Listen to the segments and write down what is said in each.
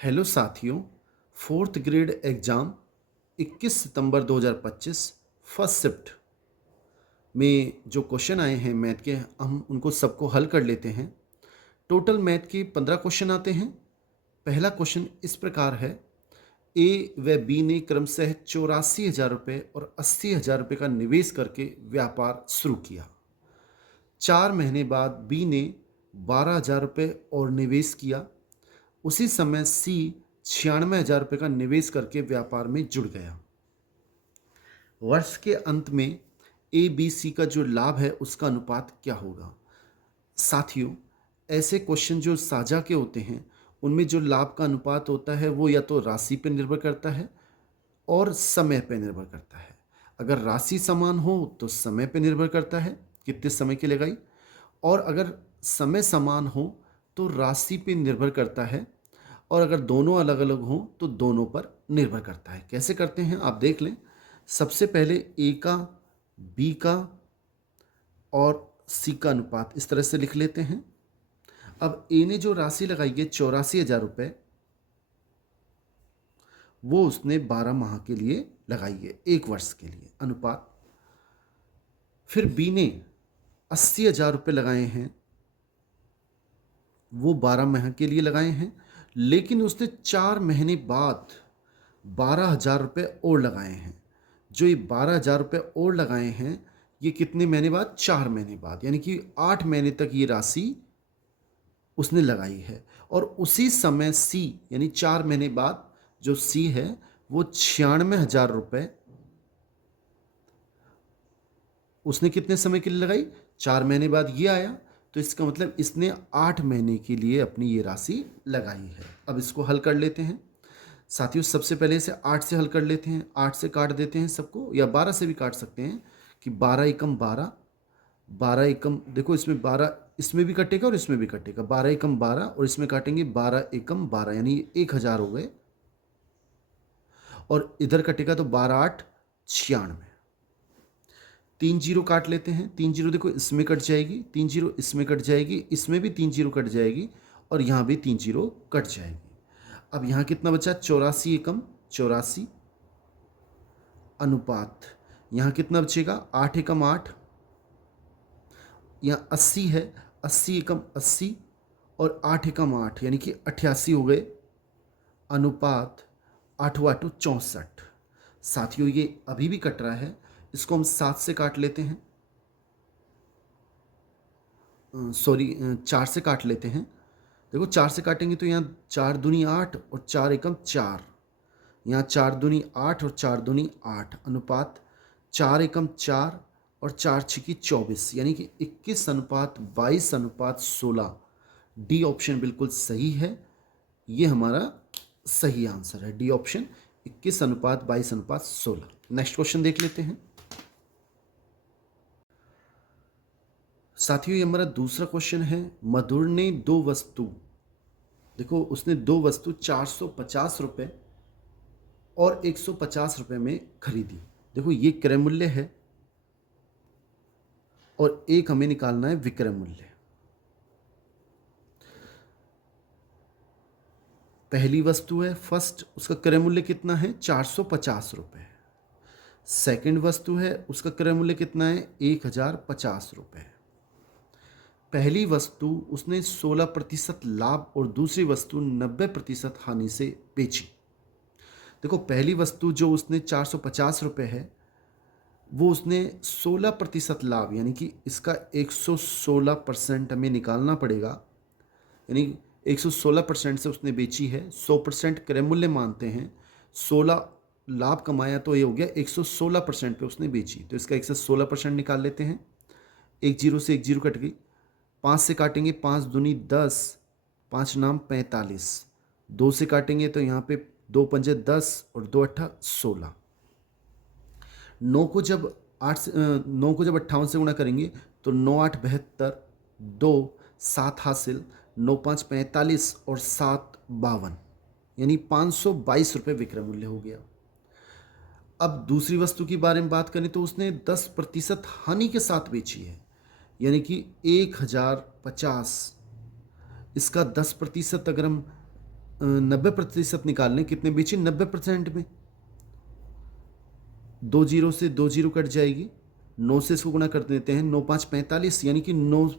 Hello साथियों। Fourth grade exam 21 सितंबर 2025 first shift में जो क्वेश्चन आए हैं मैथ के, हम उनको सबको हल कर लेते हैं। टोटल मैथ के 15 क्वेश्चन आते हैं। पहला क्वेश्चन इस प्रकार है। ए व बी ने क्रमशः 84,000 रुपये और 80,000 रुपये का निवेश करके व्यापार शुरू किया। 4 महीने बाद बी ने 12,000 रुपये और निवेश किया। उसी समय सी 96,000 रुपये का निवेश करके व्यापार में जुड़ गया। वर्ष के अंत में ए बी सी का जो लाभ है उसका अनुपात क्या होगा। साथियों, ऐसे क्वेश्चन जो साझा के होते हैं उनमें जो लाभ का अनुपात होता है वो या तो राशि पर निर्भर करता है और समय पर निर्भर करता है। अगर राशि समान हो तो समय पर निर्भर करता है, कितने समय की लगाई, और अगर समय समान हो तो राशि पर निर्भर करता है, और अगर दोनों अलग अलग हों तो दोनों पर निर्भर करता है। कैसे करते हैं आप देख लें। सबसे पहले ए का, बी का और सी का अनुपात इस तरह से लिख लेते हैं। अब ए ने जो राशि लगाई है 84,000 रुपये, वो उसने 12 माह के लिए लगाई है, 1 वर्ष के लिए अनुपात। फिर बी ने 80,000 रुपये लगाए हैं, वो 12 माह के लिए लगाए हैं, लेकिन उसने 4 महीने बाद 12,000 रुपये और लगाए हैं। जो ये 12,000 रुपये और लगाए हैं ये कितने महीने बाद? 4 महीने बाद, यानी कि 8 महीने तक ये राशि उसने लगाई है। और उसी समय सी, यानी 4 महीने बाद जो सी है वो 96,000 रुपये उसने कितने समय के लिए लगाई? 4 महीने बाद ये आया, तो इसका मतलब इसने 8 महीने के लिए अपनी ये राशि लगाई है। अब इसको हल कर लेते हैं साथियों। सबसे पहले इसे 8 से हल कर लेते हैं। 8 से काट देते हैं सबको, या 12 से भी काट सकते हैं कि 12 एकम 12, 12 एकम, देखो इसमें 12 इसमें भी कटेगा और इसमें भी कटेगा। 12 एकम 12 और इसमें काटेंगे 12 एकम 12, यानी 1,000 हो गए, और इधर कटेगा तो 12 8 96। 3 जीरो काट लेते हैं। 3 जीरो देखो इसमें कट जाएगी, 3 जीरो इसमें कट जाएगी, इसमें भी 3 जीरो कट जाएगी, और यहाँ भी 3 जीरो कट जाएगी। अब यहाँ कितना बचा? 84 एकम 84 अनुपात, यहाँ कितना बचेगा? 8 एकम 8, यहाँ 80 है, 80 एकम 80 और 8 एकम 8, यानी कि 88 हो गए अनुपात 8 8 64। साथियों ये अभी भी कट रहा है, इसको हम 7 से काट लेते हैं, सॉरी 4 से काट लेते हैं। देखो 4 से काटेंगे तो यहाँ 4 दूनी 8 और 4 एकम 4, यहाँ 4 दूनी 8 और 4 दूनी 8 अनुपात 4 एकम 4 और 4 छिकी 24, यानी कि 21 अनुपात 22 अनुपात 16। डी ऑप्शन बिल्कुल सही है, ये हमारा सही आंसर है, डी ऑप्शन 21 अनुपात 22 अनुपात 16। नेक्स्ट क्वेश्चन देख लेते हैं साथियों। ये हमारा दूसरा क्वेश्चन है। मधुर ने दो वस्तु, देखो उसने दो वस्तु 450 रुपये और 150 रुपये में खरीदी। देखो ये क्रय मूल्य है और एक हमें निकालना है विक्रय मूल्य। पहली वस्तु है फर्स्ट, उसका क्रय मूल्य कितना है? 450 रुपये। सेकेंड वस्तु है, उसका क्रय मूल्य कितना है? 1,050 रुपये। पहली वस्तु उसने 16% लाभ और दूसरी वस्तु 90% हानि से बेची। देखो पहली वस्तु जो उसने 450 रुपये है, वो उसने 16% लाभ, यानी कि इसका 116% हमें निकालना पड़ेगा, यानी 116% से उसने बेची है। 100% क्रय मूल्य मानते हैं, 16 लाभ कमाया, तो ये हो गया 116% पे उसने बेची, तो इसका 116% निकाल लेते हैं। एक जीरो से एक जीरो कट गई। 5 से काटेंगे, 5 दूनी 10, 5 नाम 45। 2 से काटेंगे तो यहाँ पे 2 पंजे 10 और 2 अट्ठा 16। 9 को जब 58 से गुणा करेंगे तो 9 8 72, 2 7 हासिल, 9 5 45 और 7 52, यानी 522 रुपये विक्रय मूल्य हो गया। अब दूसरी वस्तु के बारे में बात करें तो उसने 10% हानि के साथ बेची है, यानी कि 1,050। इसका 10% अगर हम 90% निकालने, कितने बेची 90% में, 2 जीरो से 2 जीरो कट जाएगी, 9 से इसको गुणा कर देते हैं, 9 5 45, यानी कि 9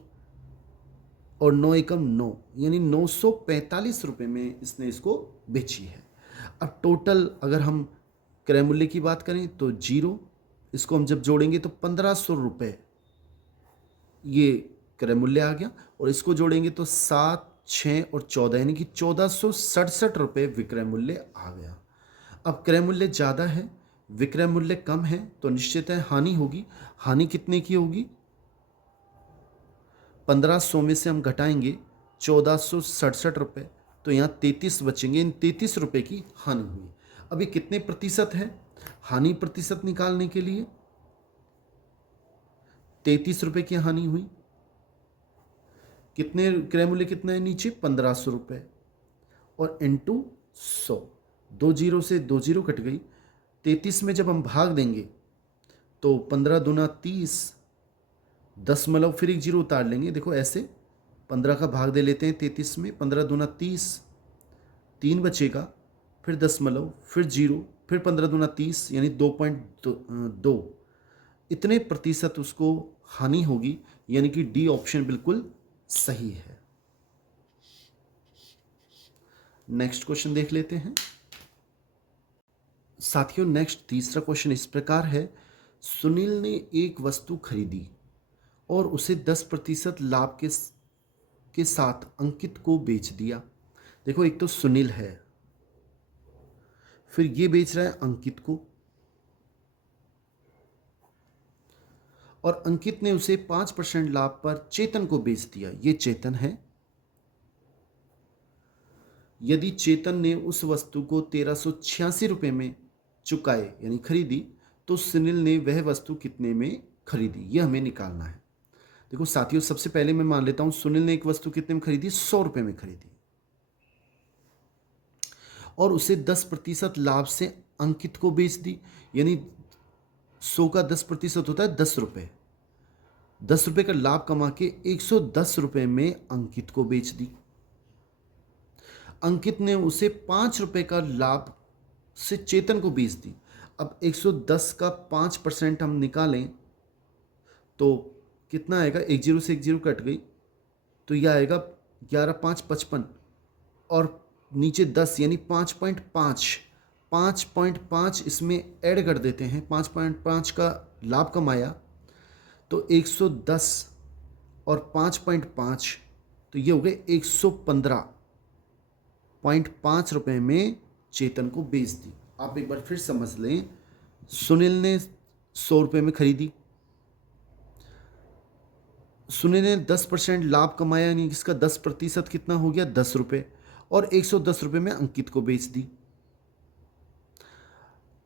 और 9 एकम 9, यानी 945 रुपये में इसने इसको बेची है। अब टोटल अगर हम क्रय मूल्य की बात करें तो जीरो, इसको हम जब जोड़ेंगे तो 1500 रुपये ये क्रय मूल्य आ गया, और इसको जोड़ेंगे तो 7 6 और 14, यानी कि 1467 रुपये विक्रय मूल्य आ गया। अब क्रय मूल्य ज़्यादा है, विक्रय मूल्य कम है, तो निश्चित है हानि होगी। हानि कितने की होगी? 1500 में से हम घटाएंगे 1467 रुपये, तो यहाँ 33 बचेंगे। इन 33 रुपये की हानि हुई। अब ये कितने प्रतिशत है? हानि प्रतिशत निकालने के लिए 33 रुपये की हानि हुई। कितने क्रय मूल्य कितना है नीचे? 1500 रुपये, और इंटू 100, 2 जीरो से 2 जीरो कट गई। 33 में जब हम भाग देंगे तो 15 दूना 30, दशमलव फिर एक जीरो उतार लेंगे। देखो ऐसे 15 का भाग दे लेते हैं 33 में, 15 दूना 30, 3 बचेगा, फिर दशमलव, फिर जीरो, फिर 15 दूना 30, यानी 2.2, इतने प्रतिशत उसको हानि होगी, यानी कि डी ऑप्शन बिल्कुल सही है। नेक्स्ट क्वेश्चन देख लेते हैं साथियों। नेक्स्ट तीसरा क्वेश्चन इस प्रकार है, सुनील ने एक वस्तु खरीदी और उसे 10% लाभ के साथ अंकित को बेच दिया। देखो एक तो सुनील है, फिर ये बेच रहा है अंकित को, और अंकित ने उसे 5% लाभ पर चेतन को बेच दिया। ये चेतन है। यदि चेतन ने उस वस्तु को 1386 रुपये में चुकाए यानी खरीदी, तो सुनील ने वह वस्तु कितने में खरीदी, यह हमें निकालना है। देखो साथियों, सबसे पहले मैं मान लेता हूं सुनील ने एक वस्तु कितने में खरीदी? 100 रुपये में खरीदी, और उसे 10% लाभ से अंकित को बेच दी। यानी 100 का 10% होता है 10 रुपये। 10 रुपये का लाभ कमा के 110 रुपये में अंकित को बेच दी। अंकित ने उसे 5 रुपये का लाभ से चेतन को बेच दी। अब 110 का 5% हम निकालें तो कितना आएगा? एक जीरो से एक जीरो कट गई, तो यह आएगा 11 5 55, और नीचे 10 यानी 5.5, 5.5 इसमें ऐड कर देते हैं। 5.5 का लाभ कमाया तो 110 और 5.5, तो ये हो गए 115.5 रुपये में चेतन को बेच दी। आप एक बार फिर समझ लें, सुनील ने 100 रुपये में खरीदी, सुनील ने 10% लाभ कमाया, यानी इसका 10% कितना हो गया? 10 रुपये, और 110 रुपये में अंकित को बेच दी।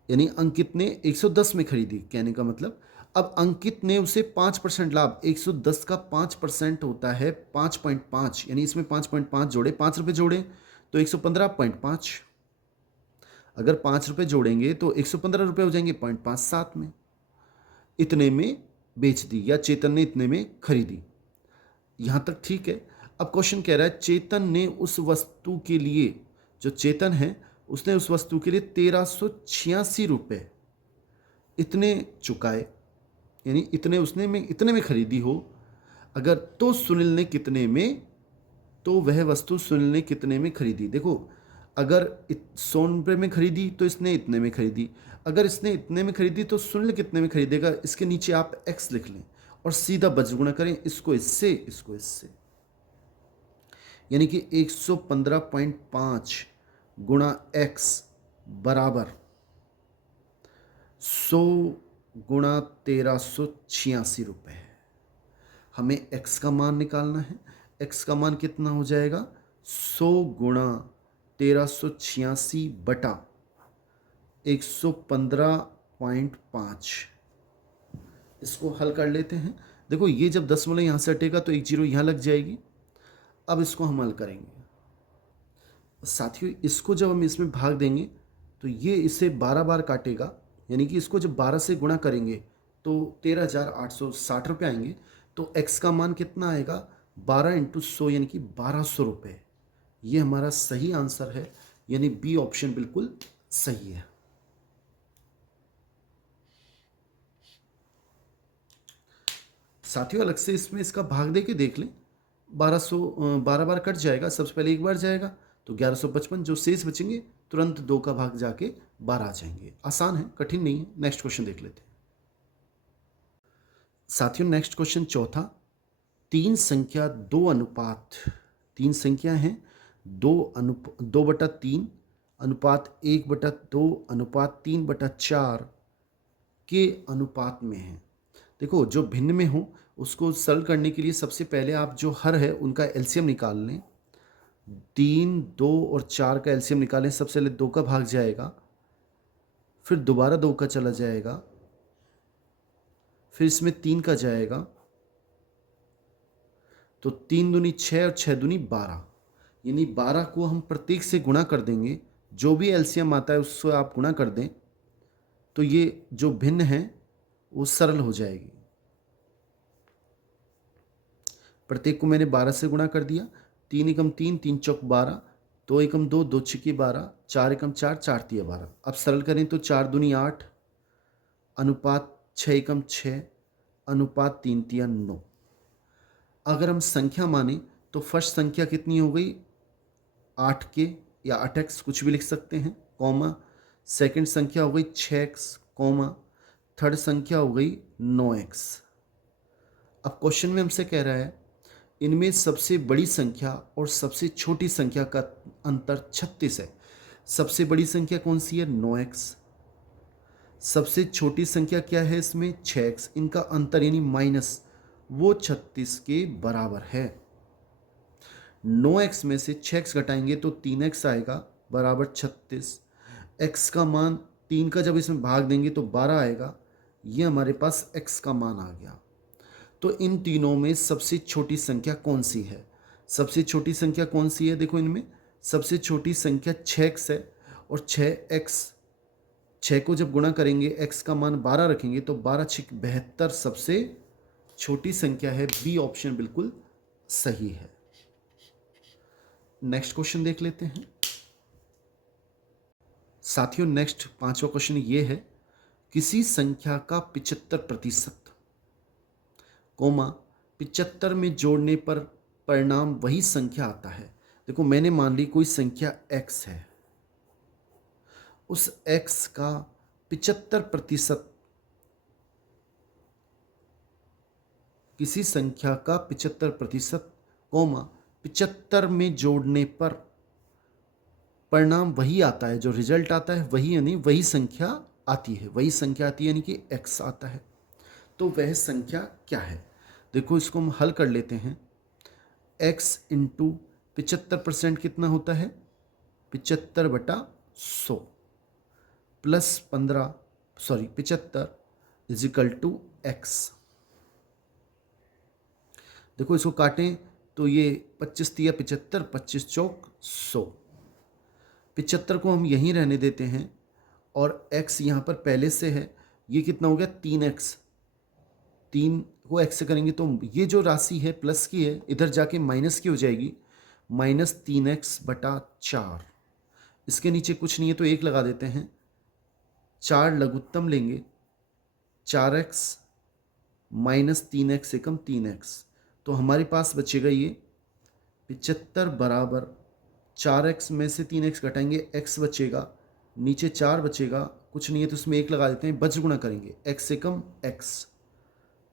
यानी अंकित ने 110 में खरीदी, कहने का मतलब अब अंकित ने उसे 5% लाभ, 110 का 5% होता है 5.5, यानी इसमें 5.5 जोड़े, 5 रुपये जोड़े तो 115.5, अगर 5 रुपये जोड़ेंगे तो 115 रुपये हो जाएंगे 0.57 में। इतने में बेच दी, या चेतन ने इतने में खरीदी। यहाँ तक ठीक है। अब क्वेश्चन कह रहा है चेतन ने उस वस्तु के लिए, जो चेतन है उसने उस वस्तु के लिए 1386 रुपये इतने चुकाए, यानी इतने में खरीदी हो। अगर तो सुनील ने कितने में, तो वह वस्तु सुनील ने कितने में खरीदी? देखो अगर 100 रुपये में खरीदी तो इसने इतने में खरीदी, अगर इसने इतने में खरीदी तो सुनील कितने में खरीदेगा? इसके नीचे आप x लिख लें और सीधा बजगुणा करें, इसको इससे, इसको इससे, यानी कि 115.5 गुणा x बराबर 100 गुणा 1386 रुपये है। हमें x का मान निकालना है। x का मान कितना हो जाएगा? 100 गुणा 1386 बटा 115.5। इसको हल कर लेते हैं। देखो ये जब दशमलव यहाँ से हटेगा तो एक जीरो यहाँ लग जाएगी। अब इसको हम हल करेंगे साथियों। इसको जब हम इसमें भाग देंगे तो ये इसे 12 बार काटेगा, यानी कि इसको जब 12 से गुणा करेंगे तो 13,860 रुपये आएंगे। तो x का मान कितना आएगा? 12 × 100 यानी कि 1200 रुपये। ये हमारा सही आंसर है, यानी बी ऑप्शन बिल्कुल सही है। साथियों अलग से इसमें इसका भाग दे के देख लें, 12 बार कट जाएगा, सबसे पहले एक बार जाएगा तो 1155, जो शेष बचेंगे तुरंत 2 का भाग जाके 12 आ जाएंगे। आसान है, कठिन नहीं है। नेक्स्ट क्वेश्चन देख लेते हैं। साथियों नेक्स्ट क्वेश्चन चौथा, तीन संख्या 2 अनुपात, तीन संख्या हैं 2/3 अनुपात 1/2 अनुपात 3/4 के अनुपात में है। देखो जो भिन्न में हो उसको सरल करने के लिए सबसे पहले आप जो हर है उनका एलसीएम निकाल लें। 3, 2 और 4 का एलसीएम निकालें। सबसे पहले 2 का भाग जाएगा, फिर दोबारा 2 का चला जाएगा, फिर इसमें 3 का जाएगा, तो 3 दूनी 6 और 6 दूनी 12, यानी 12 को हम प्रत्येक से गुणा कर देंगे। जो भी एलसीएम आता है उससे आप गुणा कर दें तो ये जो भिन्न है वो सरल हो जाएगी। प्रत्येक को मैंने 12 से गुणा कर दिया। 3 एकम 3, 3 चौक 12, 2 एकम 2, 2 छिके 12, 4 एकम 4, 4 तिया 12। अब सरल करें तो 4 दूनी 8 अनुपात 6 एकम 6 अनुपात 3 तिया 9। अगर हम संख्या माने तो फर्स्ट संख्या कितनी हो गई, 8k या 8x कुछ भी लिख सकते हैं, कॉमा। सेकंड संख्या हो गई 6x, कॉमा। थर्ड संख्या हो गई 9x। अब क्वेश्चन में हमसे कह रहा है इनमें सबसे बड़ी संख्या और सबसे छोटी संख्या का अंतर 36 है। सबसे बड़ी संख्या कौन सी है, 9x। सबसे छोटी संख्या क्या है इसमें, 6x। इनका अंतर यानी माइनस वो 36 के बराबर है। 9x में से 6x घटाएंगे तो 3x आएगा बराबर 36। x का मान 3 का जब इसमें भाग देंगे तो 12 आएगा। ये हमारे पास x का मान आ गया। तो इन तीनों में सबसे छोटी संख्या कौन सी है, सबसे छोटी संख्या कौन सी है, देखो इनमें सबसे छोटी संख्या 6x है और 6x, 6 को जब गुणा करेंगे x का मान 12 रखेंगे तो 12 6 72 सबसे छोटी संख्या है। बी ऑप्शन बिल्कुल सही है। नेक्स्ट क्वेश्चन देख लेते हैं। साथियों नेक्स्ट पांचवा क्वेश्चन ये है, किसी संख्या का 75% कोमा 75 में जोड़ने पर परिणाम वही संख्या आता है। देखो मैंने मान ली कोई संख्या x है, उस x का 75%, किसी संख्या का 75% कोमा 75 में जोड़ने पर परिणाम वही आता है, जो रिजल्ट आता है वही, यानी वही संख्या आती है, वही संख्या आती है यानी कि x आता है। तो वह संख्या क्या है, देखो इसको हम हल कर लेते हैं। x इंटू 75% कितना होता है, 75/100 plus 75 is equal to x। देखो इसको काटें तो ये 25 तिया 75, 25 चौक 100। 75 को हम यहीं रहने देते हैं और x यहाँ पर पहले से है, ये कितना हो गया 3x। 3 को x से करेंगे तो ये जो राशि है प्लस की है, इधर जाके माइनस की हो जाएगी, -3x/4। इसके नीचे कुछ नहीं है तो 1 लगा देते हैं। 4 लघुत्तम लेंगे, 4x -3x एकम 3x, तो हमारे पास बचेगा ये 75 बराबर 4x में से 3x घटाएंगे, x बचेगा, नीचे 4 बचेगा, कुछ नहीं है तो उसमें 1 लगा देते हैं, बच गुणा करेंगे, x एकम x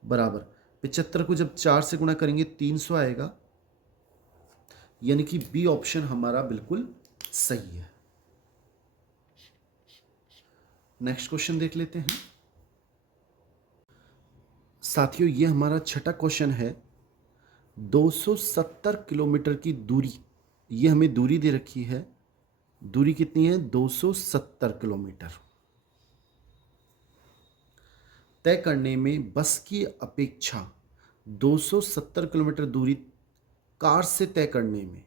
बराबर 75 को जब 4 से गुणा करेंगे 300 आएगा, यानी कि बी ऑप्शन हमारा बिल्कुल सही है। नेक्स्ट क्वेश्चन देख लेते हैं। साथियों ये हमारा छठा क्वेश्चन है, 270 किलोमीटर की दूरी, ये हमें दूरी दे रखी है, दूरी कितनी है 270 किलोमीटर, तय करने में बस की अपेक्षा 270 किलोमीटर दूरी कार से तय करने में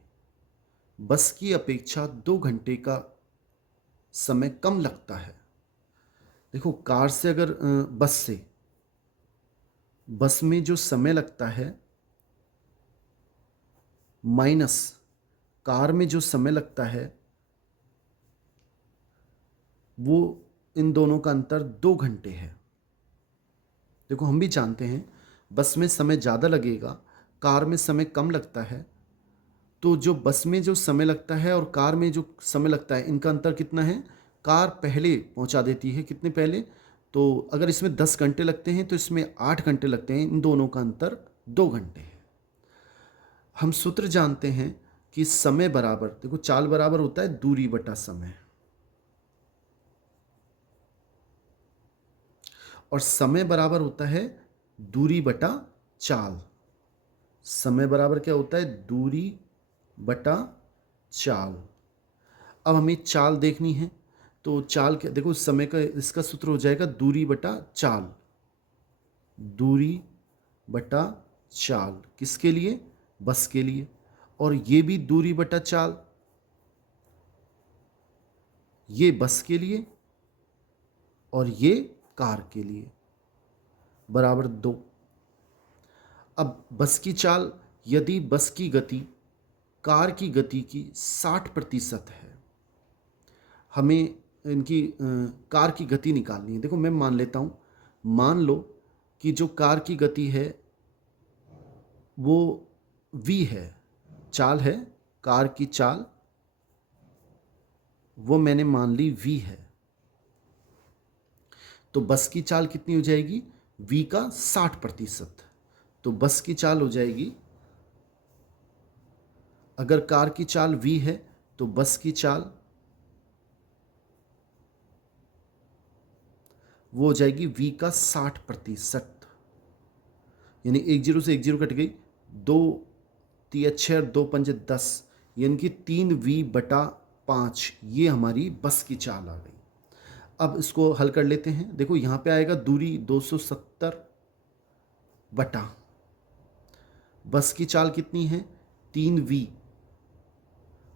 बस की अपेक्षा 2 घंटे का समय कम लगता है। देखो कार से अगर बस में जो समय लगता है माइनस कार में जो समय लगता है वो इन दोनों का अंतर 2 घंटे है। देखो हम भी जानते हैं बस में समय ज़्यादा लगेगा, कार में समय कम लगता है। तो जो बस में जो समय लगता है और कार में जो समय लगता है इनका अंतर कितना है? कार पहले पहुंचा देती है। कितने पहले? तो अगर इसमें 10 घंटे लगते हैं तो इसमें 8 घंटे लगते हैं। इन दोनों का अंतर 2 घंटे है। हम सूत्र जानते हैं कि समय बराबर, देखो चाल बराबर होता है दूरी बटा समय, और समय बराबर होता है दूरी बटा चाल। समय बराबर क्या होता है? दूरी बटा चाल। अब हमें चाल देखनी है, तो चाल क्या, देखो समय का इसका सूत्र हो जाएगा दूरी बटा चाल। दूरी बटा चाल किसके लिए? बस के लिए। और ये भी दूरी बटा चाल, ये बस के लिए और ये कार के लिए, बराबर 2। अब बस की चाल, यदि बस की गति कार की गति की 60% है, हमें इनकी कार की गति निकालनी है। देखो मैं मान लेता हूँ, मान लो कि जो कार की गति है वो v है, चाल है, कार की चाल वो मैंने मान ली v है। तो बस की चाल कितनी हो जाएगी? v का 60%। तो बस की चाल हो जाएगी, अगर कार की चाल v है तो बस की चाल वो हो जाएगी v का 60%। यानी 1 जीरो से 1 जीरो कट गई, 2 तिया 6 और 2 पंजे 10, यानी कि 3v/5 ये हमारी बस की चाल आ गई। अब इसको हल कर लेते हैं। देखो यहाँ पे आएगा दूरी 270 बटा, बस की चाल कितनी है? 3v,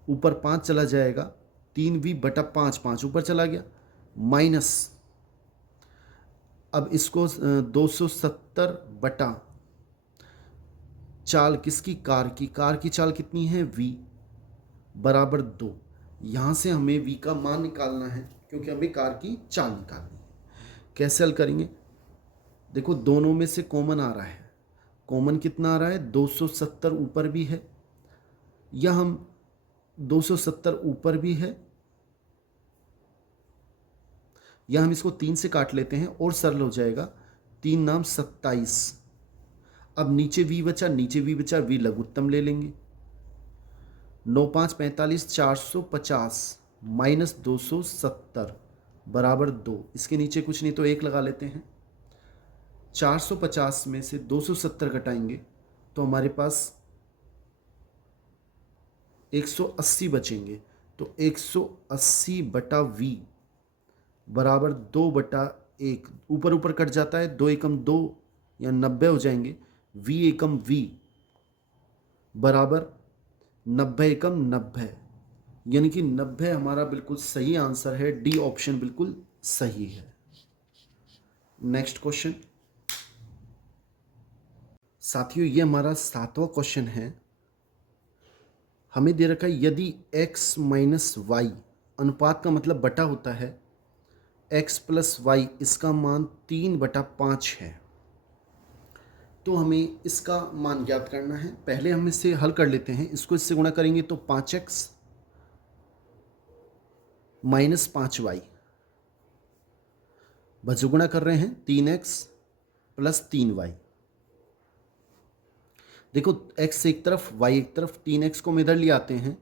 ऊपर 5 चला जाएगा, 3v/5, 5 ऊपर चला गया, माइनस, अब इसको 270 बटा चाल किसकी? कार की। कार की चाल कितनी है? v, बराबर 2। यहाँ से हमें v का मान निकालना है क्योंकि हमें कार की चाल निकालनी है। कैसे हल करेंगे? देखो दोनों में से कॉमन आ रहा है, कॉमन कितना आ रहा है? 270 ऊपर भी है, या हम 270 ऊपर भी है, या हम इसको 3 से काट लेते हैं और सरल हो जाएगा। 3 नाम 27। अब नीचे v बचा, नीचे v बचा, v लघुत्तम ले लेंगे। 9 5 45, 450 माइनस 270 बराबर 2। इसके नीचे कुछ नहीं तो 1 लगा लेते हैं। 450 में से 270 घटाएंगे तो हमारे पास 180 बचेंगे। तो 180 बटा v बराबर 2/1। ऊपर ऊपर कट जाता है, 2 एकम 2 या 90 हो जाएंगे। v एकम v बराबर 90 एकम 90, यानी कि 90 हमारा बिल्कुल सही आंसर है। डी ऑप्शन बिल्कुल सही है। नेक्स्ट क्वेश्चन साथियों, ये हमारा 7वां क्वेश्चन है। हमें दे रखा है यदि x माइनस वाई, अनुपात का मतलब बटा होता है, x प्लस वाई, इसका मान 3/5 है, तो हमें इसका मान ज्ञात करना है। पहले हम इसे हल कर लेते हैं। इसको इससे गुणा करेंगे तो 5x माइनस 5y, भुजगुणा कर रहे हैं 3x प्लस 3y। देखो x एक तरफ y एक तरफ, 3x को हम इधर ले आते हैं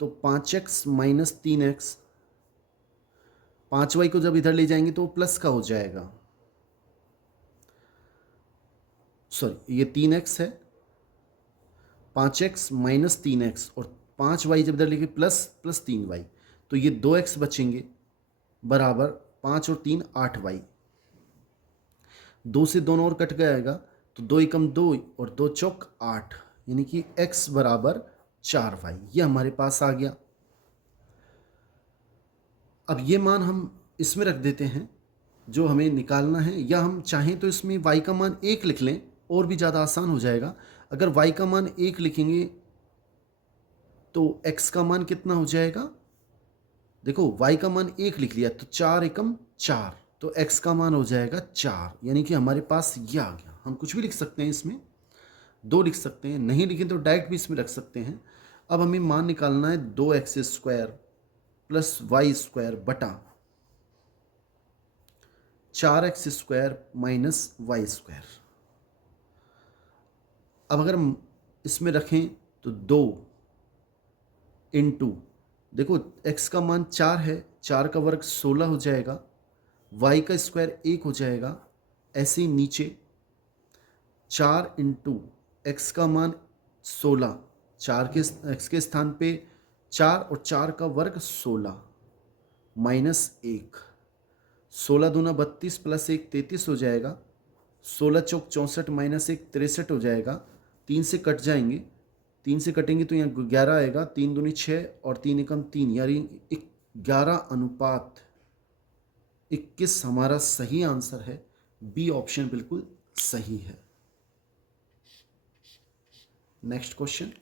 तो 5x माइनस 3x, 5y को जब इधर ले जाएंगे तो प्लस का हो जाएगा। सॉरी, ये 3x है, 5x माइनस 3x, और 5y जब इधर लेके प्लस प्लस 3y, तो ये 2x बचेंगे बराबर 5 और 3 8y। 2 से दोनों और कट जाएगा तो 2 एकम 2 और 2 चौक 8, यानी कि x बराबर 4y। ये हमारे पास आ गया। अब ये मान हम इसमें रख देते हैं जो हमें निकालना है, या हम चाहें तो इसमें y का मान 1 लिख लें और भी ज़्यादा आसान हो जाएगा। अगर y का मान 1 लिखेंगे तो x का मान कितना हो जाएगा, देखो y का मान 1 लिख लिया तो 4 एकम 4, तो x का मान हो जाएगा 4, यानी कि हमारे पास ये आ गया। हम कुछ भी लिख सकते हैं इसमें, 2 लिख सकते हैं, नहीं लिखें तो डायरेक्ट भी इसमें रख सकते हैं। अब हमें मान निकालना है 2x² प्लस y² बटा 4x² माइनस y²। अब अगर हम इसमें रखें तो 2 इंटू, देखो x का मान 4 है, 4 का वर्ग 16 हो जाएगा, y का स्क्वायर 1 हो जाएगा। ऐसे ही नीचे 4 इंटू एक्स का मान 16, 4 के x के स्थान पे 4 और 4 का वर्ग 16 माइनस 1, 16 दूना 32 प्लस 1 33 हो जाएगा, 16 चौक 64 माइनस 1 63 हो जाएगा। 3 से कट जाएंगे, 3 से कटेंगे तो यहाँ 11 आएगा, 3 दूनी 6 और 3 एकम 3, यानी 11:21 हमारा सही आंसर है। बी ऑप्शन बिल्कुल सही है। नेक्स्ट क्वेश्चन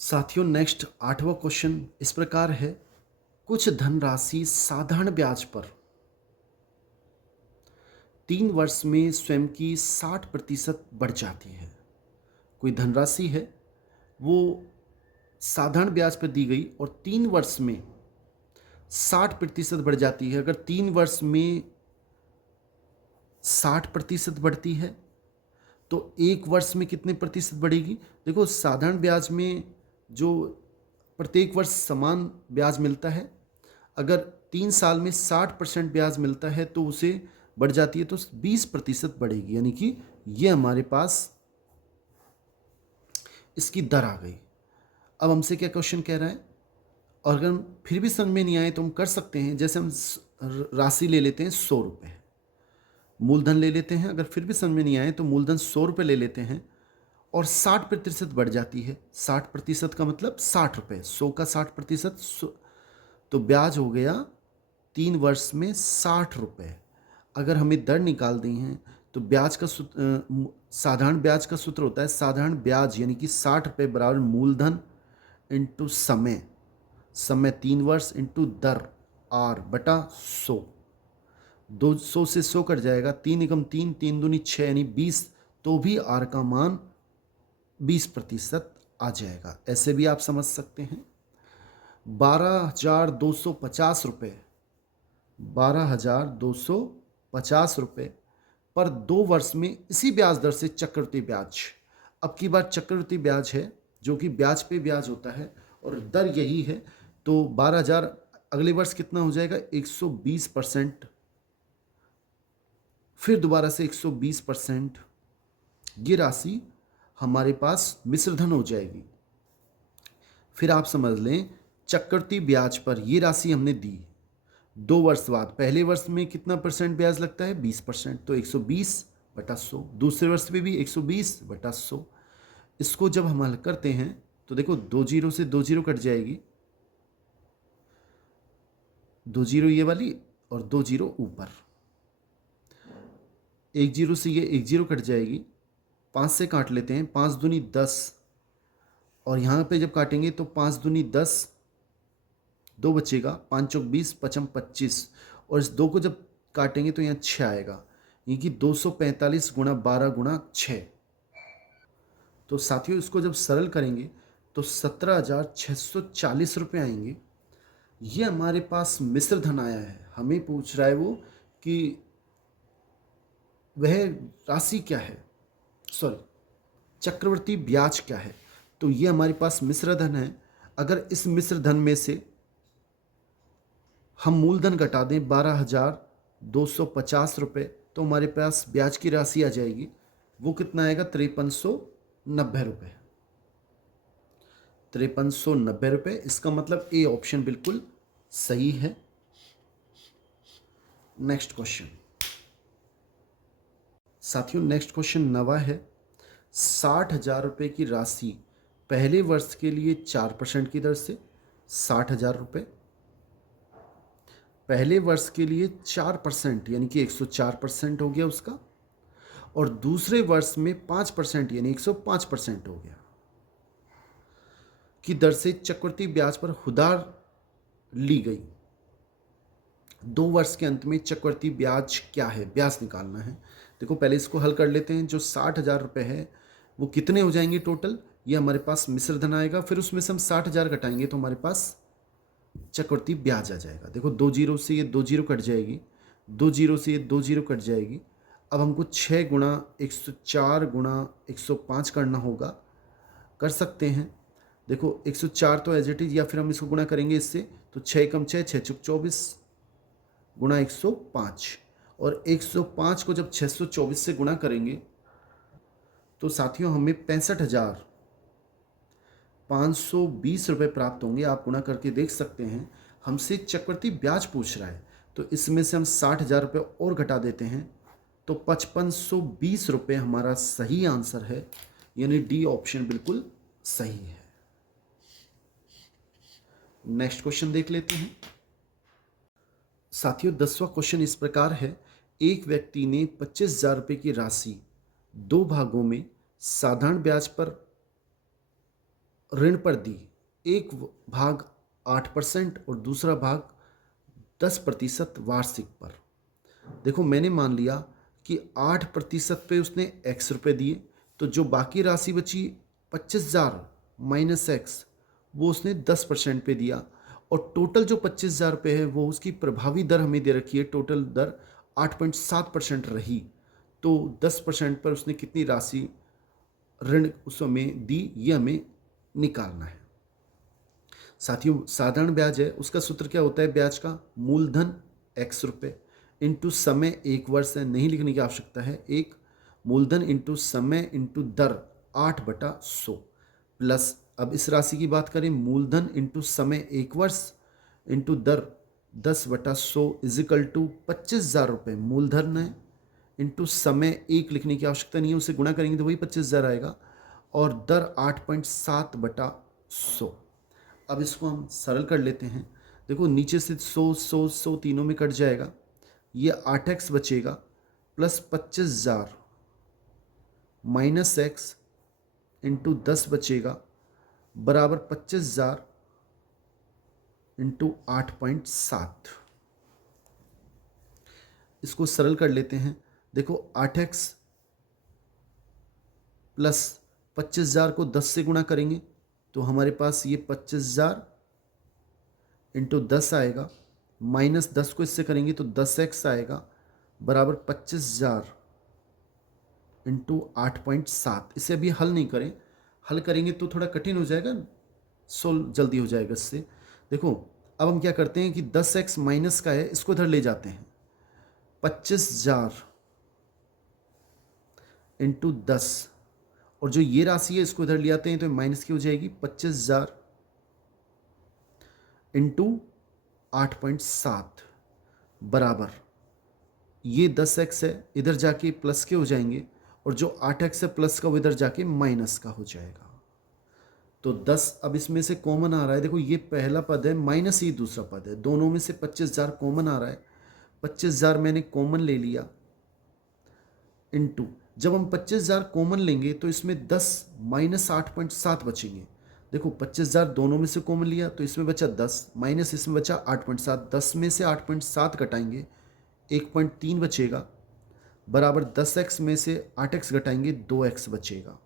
साथियों, नेक्स्ट 8वां क्वेश्चन इस प्रकार है, कुछ धनराशि साधारण ब्याज पर 3 वर्ष में स्वयं की 60% बढ़ जाती है। कोई धनराशि है वो साधारण ब्याज पर दी गई और 3 वर्ष में 60% बढ़ जाती है। अगर 3 वर्ष में 60% बढ़ती है तो 1 वर्ष में कितने प्रतिशत बढ़ेगी। देखो साधारण ब्याज में जो प्रत्येक वर्ष समान ब्याज मिलता है, अगर 3 साल में 60% ब्याज मिलता है तो उसे बढ़ जाती है तो 20% बढ़ेगी, यानी कि ये हमारे पास इसकी दर आ गई। अब हमसे क्या क्वेश्चन कह रहा है, और अगर हम फिर भी समझ में नहीं आए तो हम कर सकते हैं, जैसे हम राशि ले लेते हैं 100 रुपये, मूलधन ले लेते हैं, अगर फिर भी समझ में नहीं आए तो मूलधन 100 रुपये ले लेते हैं और 60% बढ़ जाती है। 60% का मतलब 60 रुपये, 100 का 60%, तो ब्याज हो गया 3 वर्ष में 60 रुपये। अगर हमें दर निकाल दी हैं तो ब्याज का साधारण ब्याज का सूत्र होता है साधारण ब्याज, यानी कि 60 रुपये बराबर मूलधन इंटू समय, समय 3 वर्ष इंटू दर r बटा 100। 200 से 100 कट जाएगा, 3 एकम 3, 3 दूनी 6 यानी 20, तो भी r का मान 20% आ जाएगा। ऐसे भी आप समझ सकते हैं। 12,250 रुपये, 12,250 रुपये पर 2 वर्ष में इसी ब्याज दर से चक्रवृद्धि ब्याज, अब की बार चक्रवृद्धि ब्याज है जो कि ब्याज पे ब्याज होता है और दर यही है, तो 12,000 अगले वर्ष कितना हो जाएगा 120%, फिर दोबारा से 120%, ये राशि हमारे पास मिश्रधन हो जाएगी। फिर आप समझ लें चक्रवृद्धि ब्याज पर ये राशि हमने दी 2 वर्ष बाद, पहले वर्ष में कितना परसेंट ब्याज लगता है 20%, तो 120/100, दूसरे वर्ष में भी 120/100। इसको जब हम हल करते हैं तो देखो 2 जीरो से 2 जीरो कट जाएगी, 2 जीरो ये वाली और 2 जीरो ऊपर, 1 जीरो से ये 1 जीरो कट जाएगी, 5 से काट लेते हैं, 5 दूनी 10 और यहाँ पे जब काटेंगे तो 5 दूनी 10, 2 बचेगा, 5 चौक 20, 5 25 और इस 2 को जब काटेंगे तो यहाँ 6 आएगा, यानी कि 245 गुणा 12 गुणा 6। तो साथियों इसको जब सरल करेंगे तो 17,640 रुपये आएंगे। ये हमारे पास मिश्र धन आया है। हमें पूछ रहा है वो कि वह राशि क्या है, सॉरी चक्रवृद्धि ब्याज क्या है। तो ये हमारे पास मिश्र धन है। अगर इस मिश्र धन में से हम मूलधन घटा दें 12,250 रुपये तो हमारे पास ब्याज की राशि आ जाएगी, वो कितना आएगा 5390 रुपये, 5390 रुपये। इसका मतलब ए ऑप्शन बिल्कुल सही है। नेक्स्ट क्वेश्चन साथियों, नेक्स्ट क्वेश्चन 9वां है, 60,000 रुपये की राशि पहले वर्ष के लिए 4% की दर से 60,000 रुपये, पहले वर्ष के लिए 4% यानी कि 104% हो गया उसका, और दूसरे वर्ष में 5% यानी 105% हो गया की दर से चक्रवृद्धि ब्याज पर उधार ली गई। 2 वर्ष के अंत में चक्रवृद्धि ब्याज क्या है, ब्याज निकालना है। देखो पहले इसको हल कर लेते हैं। जो 60,000 रुपये है वो कितने हो जाएंगे टोटल, ये हमारे पास मिश्र धन आएगा, फिर उसमें से हम 60,000 घटाएंगे तो हमारे पास चक्रवृद्धि ब्याज आ जाएगा। देखो 2 जीरो से ये 2 जीरो कट जाएगी, 2 जीरो से ये 2 जीरो कट जाएगी। अब हमको 6 गुणा 104 गुणा 105 करना होगा, कर सकते हैं। देखो 104 तो एज इट इज, या फिर हम इसको गुणा करेंगे इससे, तो 6 कम 6, 6 चुक 24 गुणा 105, और 105 को जब 624 से गुणा करेंगे तो साथियों हमें 65,520 रुपये प्राप्त होंगे। आप गुणा करके देख सकते हैं। हमसे चक्रवृद्धि ब्याज पूछ रहा है तो इसमें से हम 60,000 रुपये और घटा देते हैं तो 5520 रुपये हमारा सही आंसर है, यानी डी ऑप्शन बिल्कुल सही है। नेक्स्ट क्वेश्चन देख लेते हैं साथियों। 10वां क्वेश्चन इस प्रकार है, एक व्यक्ति ने 25,000 रुपये की राशि 2 भागों में साधारण ब्याज पर ऋण पर दी। एक भाग 8% और दूसरा भाग 10% वार्षिक पर। देखो मैंने मान लिया कि 8% पे उसने x रुपये दिए, तो जो बाकी राशि बची 25,000 माइनस एक्स वो उसने 10% पे दिया, और टोटल जो 25,000 रुपये है वो उसकी प्रभावी दर हमें दे रखी है, टोटल दर 8.7% रही। तो 10% पर उसने कितनी राशि ऋण उस समय दी, ये हमें निकालना है। साथियों साधारण ब्याज है, उसका सूत्र क्या होता है ब्याज का, मूलधन x रुपये इंटू समय 1 वर्ष है, नहीं लिखने की आवश्यकता है। एक मूलधन इंटू समय इंटू दर 8/100 प्लस, अब इस राशि की बात करें, मूलधन इंटू समय 1 वर्ष इंटू दर 10/100 इजिकल टू 25,000 रुपये मूलधन है, इंटू समय 1 लिखने की आवश्यकता नहीं है, उसे गुणा करेंगे तो वही 25,000 आएगा, और दर 8.7/100। अब इसको हम सरल कर लेते हैं। देखो नीचे से 100 तीनों में कट जाएगा, ये 8x बचेगा प्लस 25,000 माइनस x इंटू 10 बचेगा बराबर 25,000 इंटू 8.7। इसको सरल कर लेते हैं। देखो 8x प्लस 25,000 को 10 से गुणा करेंगे तो हमारे पास ये 25,000 इंटू 10 आएगा, माइनस 10 को इससे करेंगे तो 10x आएगा बराबर 25,000 इंटू 8.7। इसे अभी हल नहीं करें, हल करेंगे तो थोड़ा कठिन हो जाएगा, सोल्व जल्दी हो जाएगा इससे। देखो अब हम क्या करते हैं कि 10x माइनस का है, इसको इधर ले जाते हैं, 25,000 इंटू 10, और जो ये राशि है इसको इधर ले आते हैं तो माइनस की हो जाएगी 25,000 इंटू 8.7 बराबर, ये 10x है इधर जाके प्लस के हो जाएंगे, और जो 8x है प्लस का वो इधर जाके माइनस का हो जाएगा। तो 10 अब इसमें से कॉमन आ रहा है, देखो ये पहला पद है माइनस ये दूसरा पद है, दोनों में से 25,000 कॉमन आ रहा है, 25,000 मैंने कॉमन ले लिया, इंटू जब हम 25,000 कॉमन लेंगे तो इसमें 10 माइनस 8.7 बचेंगे। देखो 25,000 दोनों में से कॉमन लिया तो इसमें बचा 10 माइनस इसमें बचा 8.7, 10 में से 8.7 घटाएंगे 1.3 बचेगा बराबर 10x में से 8x घटाएंगे 2x बचेगा।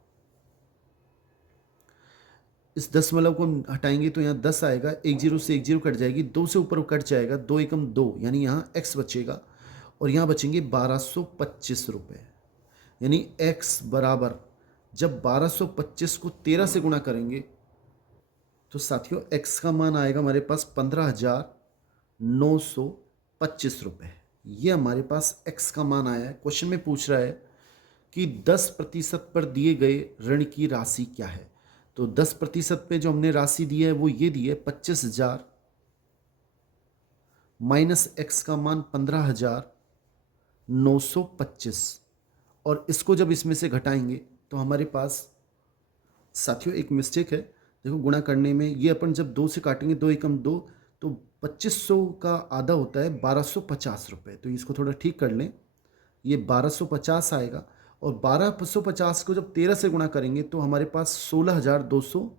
इस दशमलव को हटाएंगे तो यहाँ 10 आएगा, 1 जीरो से 1 जीरो कट जाएगी, 2 से ऊपर कट जाएगा, 2 एकम 2 यानी यहाँ x बचेगा, और यहाँ बचेंगे 1225 रुपये, यानी x बराबर जब 1225 को 13 से गुणा करेंगे तो साथियों x का मान आएगा हमारे पास 15,925 रुपये। ये हमारे पास x का मान आया है। क्वेश्चन में पूछ रहा है कि 10% पर दिए गए ऋण की राशि क्या है। तो 10% पे जो हमने राशि दी है वो ये दी है 25,000 माइनस x का मान 15,925, और इसको जब इसमें से घटाएंगे तो हमारे पास साथियों एक मिस्टेक है। देखो गुणा करने में ये अपन जब 2 से काटेंगे 2 एकम 2, तो 2500 का आधा होता है 1250 रुपये, तो इसको थोड़ा ठीक कर लें, ये 1250 आएगा, और 1250 को जब 13 से गुणा करेंगे तो हमारे पास 16,200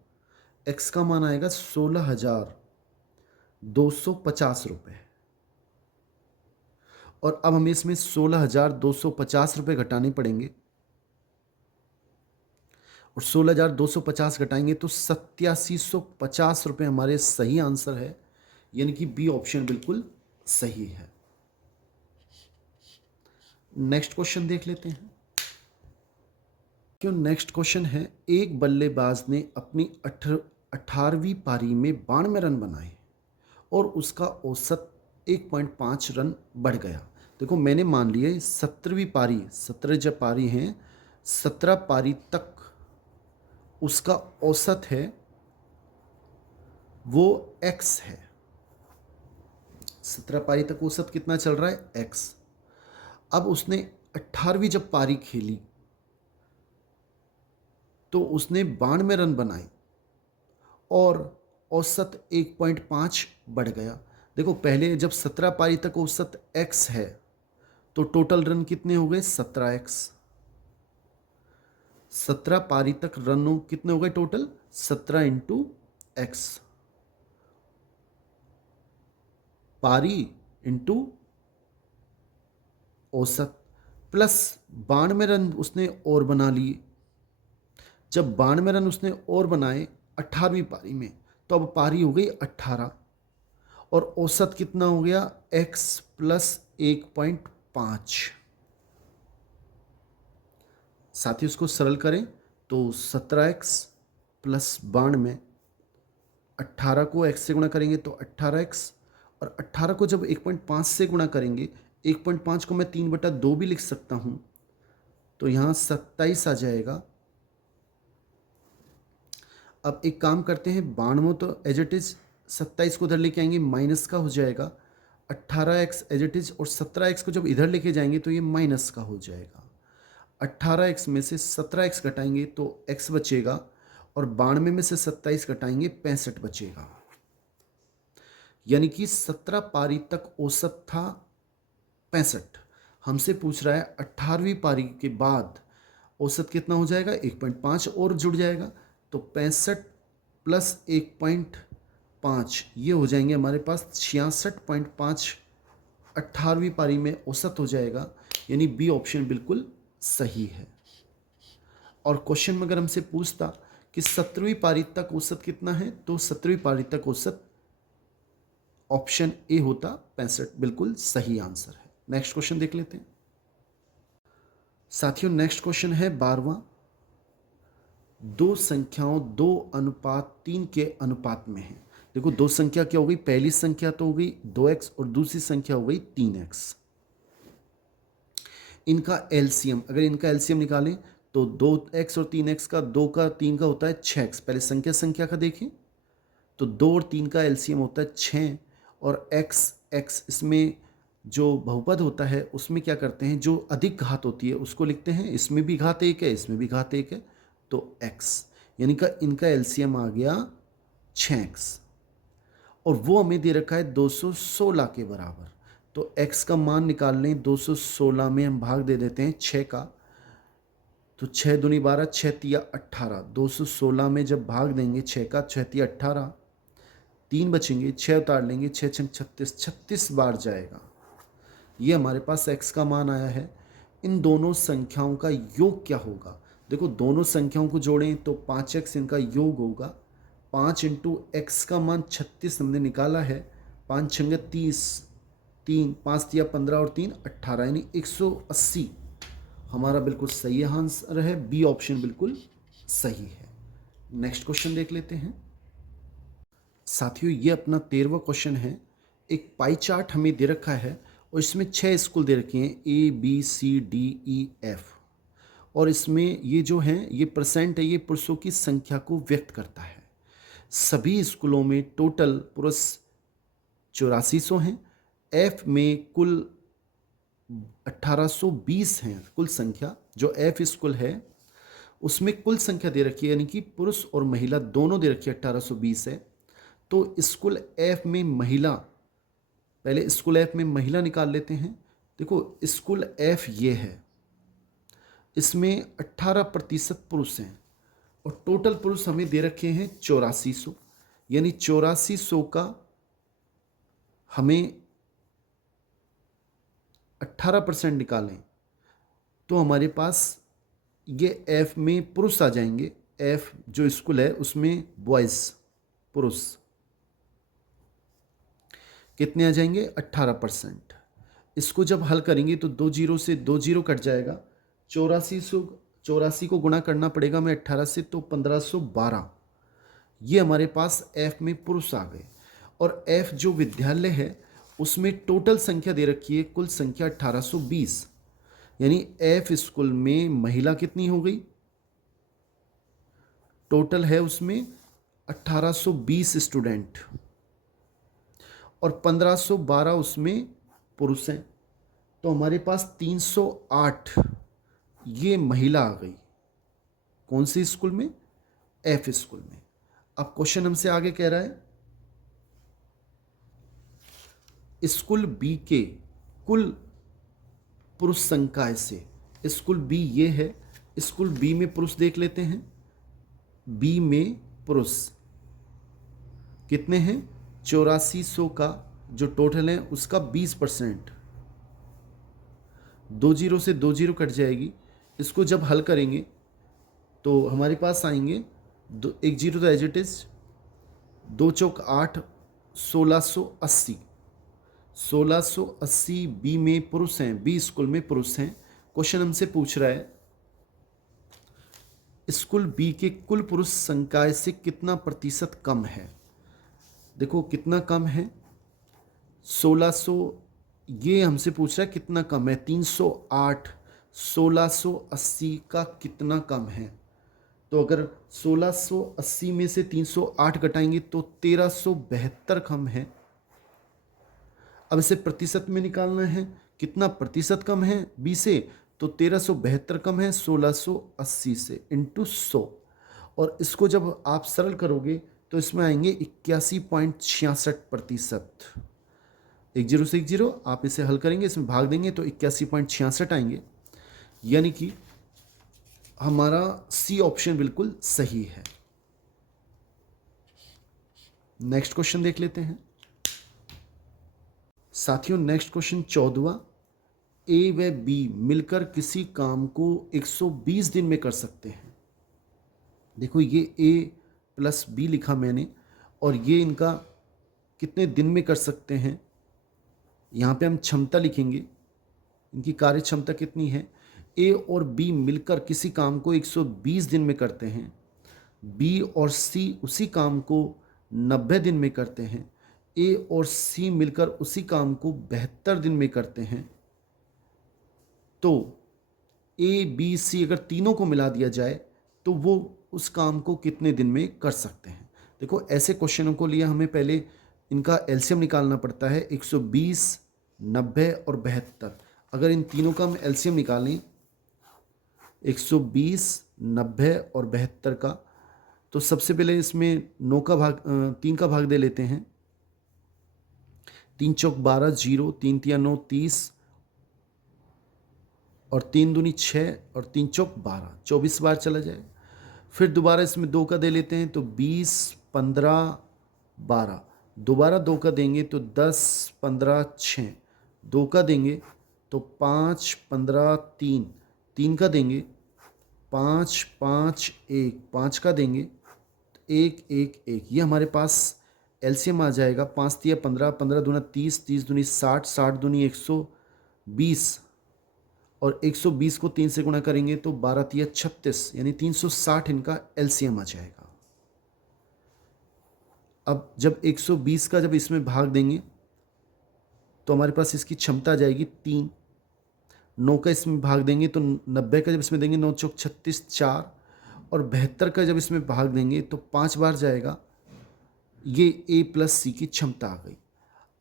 एक्स का मान आएगा 16,250 रुपये। और अब हमें इसमें 16,250 रुपये घटाने पड़ेंगे, और 16,250 घटाएंगे तो 8750 रुपये हमारे सही आंसर है, यानी कि बी ऑप्शन बिल्कुल सही है। नेक्स्ट क्वेश्चन देख लेते हैं। क्यों नेक्स्ट क्वेश्चन है, एक बल्लेबाज ने अपनी 18वीं पारी में 92 रन बनाए और उसका औसत 1.5 रन बढ़ गया। देखो मैंने मान लिया 17वीं पारी, 17 जब पारी हैं, 17 पारी तक उसका औसत है वो x है। 17 पारी तक औसत कितना चल रहा है, x। अब उसने 18वीं जब पारी खेली तो उसने 92 रन बनाए और औसत 1.5 बढ़ गया। देखो पहले जब 17 पारी तक औसत x है तो टोटल रन कितने हो गए, 17x। 17 पारी तक रन कितने हो गए टोटल, 17 इंटू एक्स, पारी इंटू औसत, प्लस 92 रन उसने और बना लिए। जब 92 रन उसने और बनाए 18वीं पारी में तो अब पारी हो गई 18 और औसत कितना हो गया, x प्लस 1.5। साथ ही उसको सरल करें तो 17x प्लस 92, 18 को x से गुणा करेंगे तो 18x, और 18 को जब 1.5 से गुणा करेंगे, 1.5 को मैं 3/2 भी लिख सकता हूँ, तो यहाँ 27 आ जाएगा। अब एक काम करते हैं, 92 तो एज इट इज़, 27 को उधर लेके आएंगे माइनस का हो जाएगा, 18x एज इट इज़, और 17x को जब इधर लेके जाएंगे तो ये माइनस का हो जाएगा। 18x में से 17x घटाएंगे तो x बचेगा, और 92 में से 27 घटाएंगे 65 बचेगा। यानी कि 17 पारी तक औसत था 65। हमसे पूछ रहा है 18वीं पारी के बाद औसत कितना हो जाएगा, 1.5 और जुड़ जाएगा, तो 65 प्लस 1.5 ये हो जाएंगे हमारे पास 66.5 18वीं पारी में औसत हो जाएगा, यानी बी ऑप्शन बिल्कुल सही है। और क्वेश्चन में अगर हमसे पूछता कि 17वीं पारी तक औसत कितना है, तो 17वीं पारी तक औसत ऑप्शन ए होता 65, बिल्कुल सही आंसर है। नेक्स्ट क्वेश्चन देख लेते हैं साथियों। नेक्स्ट क्वेश्चन है 12वां, दो संख्याओं 2:3 के अनुपात में है। देखो दो संख्या क्या हो गई, पहली संख्या तो हो गई 2x और दूसरी संख्या हो गई 3x। इनका एलसीएम, अगर इनका एलसीएम निकालें तो 2x और 3x का, 2 का 3 का होता है 6x। पहले संख्या का देखें तो 2 और 3 का एलसीएम होता है 6, और x इसमें जो बहुपद होता है उसमें क्या करते हैं, जो अधिक घात होती है उसको लिखते हैं, इसमें भी घात 1 है, इसमें भी घात 1 है, तो x, यानी का इनका एलसीएम आ गया 6x, और वो हमें दे रखा है 216 के बराबर। तो x का मान निकाल लें, 216 में हम भाग दे देते हैं 6 का, तो 6 दूनी 12, 6 तिया 18, 216 में जब भाग देंगे 6 का, 6 तिया 18, 3 बचेंगे, 6 उतार लेंगे, 6 6 36, 36 बार जाएगा। ये हमारे पास x का मान आया है। इन दोनों संख्याओं का योग क्या होगा, देखो दोनों संख्याओं को जोड़ें तो 5x इनका योग होगा, 5 इंटू एक्स का मान 36 हमने निकाला है, 5 छंगे 30, 3 5 तिया 15 और 3 18, यानी 180 हमारा बिल्कुल सही आंसर है, बी ऑप्शन बिल्कुल सही है। नेक्स्ट क्वेश्चन देख लेते हैं साथियों। ये अपना 13वां क्वेश्चन है। एक पाई चार्ट हमें दे रखा है और इसमें 6 स्कूल दे रखे हैं, ABCDEF, और इसमें ये जो हैं ये परसेंट है, ये पुरुषों की संख्या को व्यक्त करता है। सभी स्कूलों में टोटल पुरुष 8400 हैं, F में कुल 1820 हैं कुल संख्या। जो F स्कूल है उसमें कुल संख्या दे रखी है, यानी कि पुरुष और महिला दोनों दे रखी है, 1820 है। तो स्कूल F में महिला, पहले स्कूल F में महिला निकाल लेते हैं। देखो स्कूल F ये है, इसमें 18% पुरुष हैं और टोटल पुरुष हमें दे रखे हैं 8400, यानी 8400 का हमें 18% निकालें तो हमारे पास ये एफ में पुरुष आ जाएंगे। एफ जो स्कूल है उसमें बॉयज़ पुरुष कितने आ जाएंगे? 18%। इसको जब हल करेंगे तो 2 जीरो से 2 जीरो कट जाएगा। 84 को गुणा करना पड़ेगा में 18 से, तो 1512। ये हमारे पास एफ में पुरुष आ गए। और एफ जो विद्यालय है उसमें टोटल संख्या दे रखी है, कुल संख्या 1820, यानी एफ स्कूल में महिला कितनी हो गई? टोटल है उसमें 1820 स्टूडेंट और 1512 उसमें पुरुष हैं, तो हमारे पास 308 ये महिला आ गई। कौन सी स्कूल में? एफ स्कूल में। अब क्वेश्चन हमसे आगे कह रहा है स्कूल बी के कुल पुरुष संकाय से, स्कूल बी ये है, स्कूल बी में पुरुष देख लेते हैं। बी में पुरुष कितने हैं? 8400 का जो टोटल है उसका 20%। 2 जीरो से 2 जीरो कट जाएगी। इसको जब हल करेंगे तो हमारे पास आएंगे 1 जीरो तो एज इट इज, 2 चौक 8, 1680। 1680 बी में पुरुष हैं, बी स्कूल में पुरुष हैं। क्वेश्चन हमसे पूछ रहा है स्कूल बी के कुल पुरुष संकाय से कितना प्रतिशत कम है। देखो कितना कम है, 1600, ये हमसे पूछ रहा है कितना कम है, 308। 1680 का कितना कम है, तो अगर 1680 में से 308 घटाएंगे तो 1372 कम है। अब इसे प्रतिशत में निकालना है, कितना प्रतिशत कम है बी से, तो 1372 कम है 1680 से, इंटू 100। और इसको जब आप सरल करोगे तो इसमें आएंगे 81.66%। 1 जीरो से 1 जीरो, आप इसे हल करेंगे, इसमें भाग देंगे तो 81.66 आएंगे, यानी कि हमारा सी ऑप्शन बिल्कुल सही है। नेक्स्ट क्वेश्चन देख लेते हैं साथियों। नेक्स्ट क्वेश्चन 14वां, ए व बी मिलकर किसी काम को 120 दिन में कर सकते हैं। देखो ये ए प्लस बी लिखा मैंने, और ये इनका कितने दिन में कर सकते हैं, यहाँ पे हम क्षमता लिखेंगे, इनकी कार्य क्षमता कितनी है। ए और बी मिलकर किसी काम को 120 दिन में करते हैं, बी और सी उसी काम को 90 दिन में करते हैं, ए और सी मिलकर उसी काम को 72 दिन में करते हैं। तो ए बी सी अगर तीनों को मिला दिया जाए तो वो उस काम को कितने दिन में कर सकते हैं। देखो ऐसे क्वेश्चनों को लिए हमें पहले इनका एलसीएम निकालना पड़ता है। 120, 90 और 72, अगर इन तीनों का हम एलसीएम निकालें 120, 90 और 72 का, तो सबसे पहले इसमें 9 का भाग 3 का भाग दे लेते हैं। 3 चौक 12, 0, 3 तिया 9, 30 और 3 दूनी 6 और 3 चौक 12, 24 बार चला जाए। फिर दोबारा इसमें 2 का दे लेते हैं तो 20, 15, 12, दोबारा 2 का देंगे तो 10, 15, 6, 2 का देंगे तो 5, 15, 3, 3 का देंगे 5, 5, 1, 5 का देंगे 1, 1, 1। ये हमारे पास एलसीएम आ जाएगा। 5 तिया 15, 15 दूना 30, 30 दूनी 60, 60 दूनी 120 और 120 को 3 से गुणा करेंगे तो 12 तिया 36, यानी 360 इनका एलसीएम आ जाएगा। अब जब 120 का जब इसमें भाग देंगे तो हमारे पास इसकी क्षमता आ जाएगी 3। 9 का इसमें भाग देंगे तो 90 का जब इसमें देंगे 9 चौक 36, 4 और 72 का जब इसमें भाग देंगे तो 5 बार जाएगा। ये ए प्लस सी की क्षमता आ गई।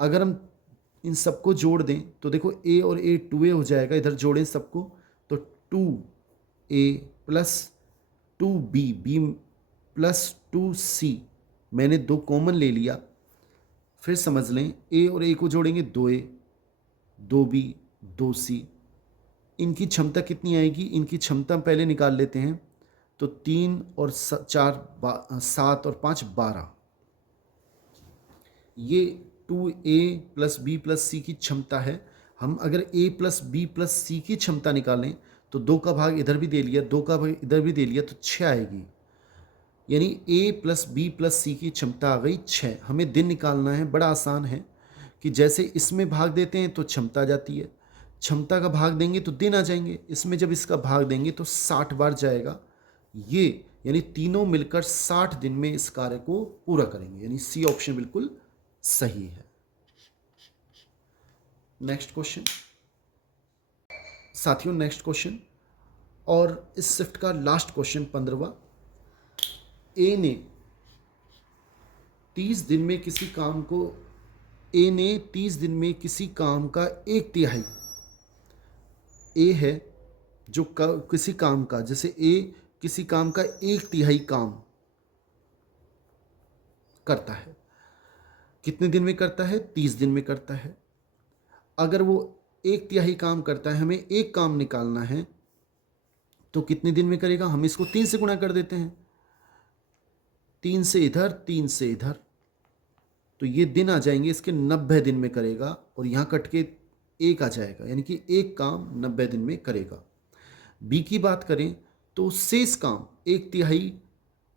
अगर हम इन सबको जोड़ दें तो देखो ए और ए 2a हो जाएगा, इधर जोड़ें सबको तो 2a plus 2b, b plus 2c, मैंने 2 कॉमन ले लिया। फिर समझ लें ए और ए को जोड़ेंगे 2a, 2b, 2c, इनकी क्षमता कितनी आएगी, इनकी क्षमता पहले निकाल लेते हैं। तो 3 और 4 7 और 5 12, ये 2a प्लस बी प्लस सी की क्षमता है। हम अगर a प्लस बी प्लस सी की क्षमता निकालें तो 2 का भाग इधर भी दे लिया, 2 का भाग इधर भी दे लिया, तो 6 आएगी। यानी a प्लस बी प्लस सी की क्षमता आ गई 6। हमें दिन निकालना है, बड़ा आसान है कि जैसे इसमें भाग देते हैं तो क्षमता आ जाती है, क्षमता का भाग देंगे तो दिन आ जाएंगे। इसमें जब इसका भाग देंगे तो 60 बार जाएगा ये, यानी तीनों मिलकर 60 दिन में इस कार्य को पूरा करेंगे। यानी सी ऑप्शन बिल्कुल सही है। नेक्स्ट क्वेश्चन साथियों, नेक्स्ट क्वेश्चन और इस शिफ्ट का लास्ट क्वेश्चन 15वां। ए ने 30 दिन में किसी काम को ए ने 30 दिन में किसी काम का 1/3, ए है जो किसी काम का, जैसे ए किसी काम का 1/3 काम करता है। कितने दिन में करता है? 30 दिन में करता है। अगर वो 1/3 काम करता है, हमें एक काम निकालना है, तो कितने दिन में करेगा? हम इसको 3 से गुणा कर देते हैं, 3 से इधर 3 से इधर, तो ये दिन आ जाएंगे इसके 90 दिन में करेगा, और यहाँ कट के 1 आ जाएगा, यानी कि एक काम 90 दिन में करेगा। बी की बात करें तो शेष काम 1/3,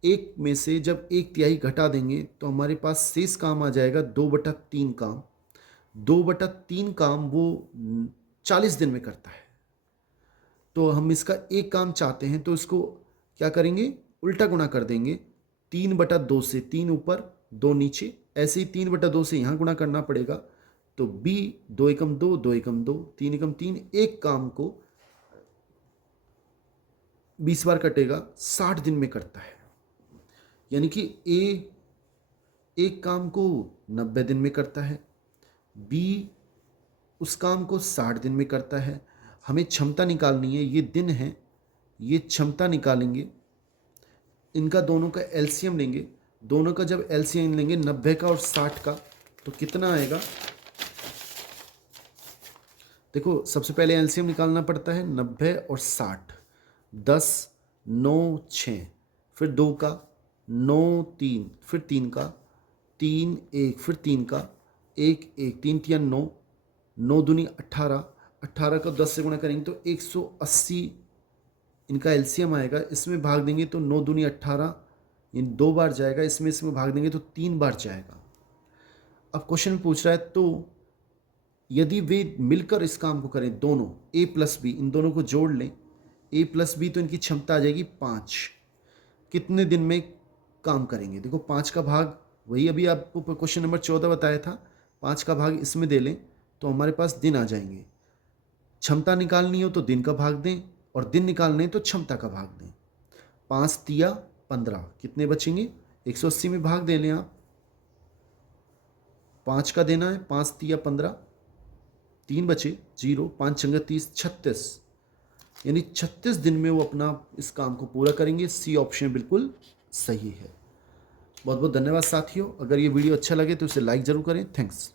एक में से जब 1/3 घटा देंगे तो हमारे पास शेष काम आ जाएगा 2/3 काम। 2/3 काम वो 40 दिन में करता है। तो हम इसका एक काम चाहते हैं तो इसको क्या करेंगे? उल्टा गुणा कर देंगे, 3/2 से, 3 ऊपर 2 नीचे, ऐसे ही 3/2 से यहाँ गुणा करना पड़ेगा। तो बी 2 एकम 2, 2 एकम 2, 3 एकम 3, एक काम को 20 बार कटेगा, 60 दिन में करता है। यानी कि ए एक काम को 90 दिन में करता है, बी उस काम को 60 दिन में करता है। हमें क्षमता निकालनी है, ये दिन है, ये क्षमता निकालेंगे, इनका दोनों का एलसीएम लेंगे। दोनों का जब एलसीएम लेंगे 90 का और 60 का, तो कितना आएगा? देखो, सबसे पहले एलसीएम निकालना पड़ता है, 90 और 60, 10 9 6, फिर 2 का 9 3, फिर 3 का 3 1, फिर 3 का 1 1, 3 3 9, 9 दूनी 18, 18 को 10 से गुणा करेंगे तो 180 इनका एलसीएम आएगा। इसमें भाग देंगे तो 9 दूनी 18, इन 2 बार जाएगा, इसमें भाग देंगे तो 3 बार जाएगा। अब क्वेश्चन पूछ रहा है, तो यदि वे मिलकर इस काम को करें, दोनों ए प्लस बी, इन दोनों को जोड़ लें, ए प्लस बी, तो इनकी क्षमता आ जाएगी 5। कितने दिन में काम करेंगे? देखो, 5 का भाग वही अभी आपको क्वेश्चन नंबर 14 बताया था, 5 का भाग इसमें दे लें तो हमारे पास दिन आ जाएंगे। क्षमता निकालनी हो तो दिन का भाग दें, और दिन निकालने तो क्षमता का भाग दें। 5 तिया 15, कितने बचेंगे? 180 में भाग दे लें आप, 5 का देना है, 5 तिया 15, 3 बचे 0, 5 छंगा 30, 36, यानी 36 दिन में वो अपना इस काम को पूरा करेंगे। सी ऑप्शन बिल्कुल सही है। बहुत बहुत धन्यवाद साथियों। अगर ये वीडियो अच्छा लगे तो इसे लाइक ज़रूर करें। थैंक्स।